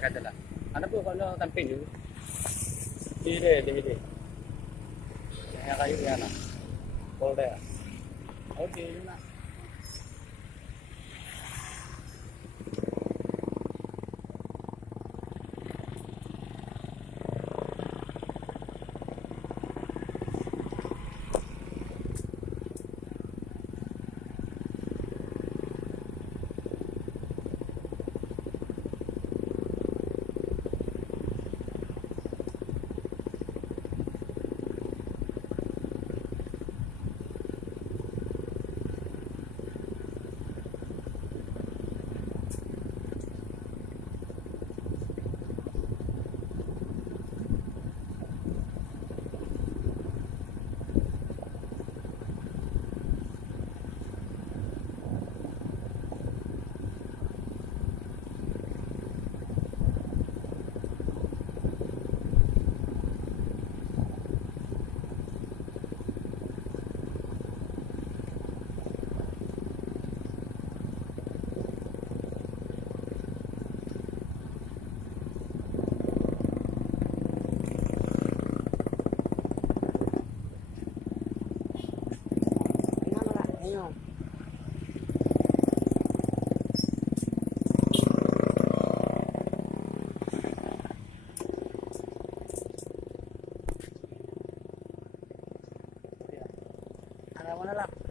kadala. Ano po, ano, tampin yun? Dili. Kaya kayo yan ah. Folder. Okay, yun na. Ayun. Ano mo na lang.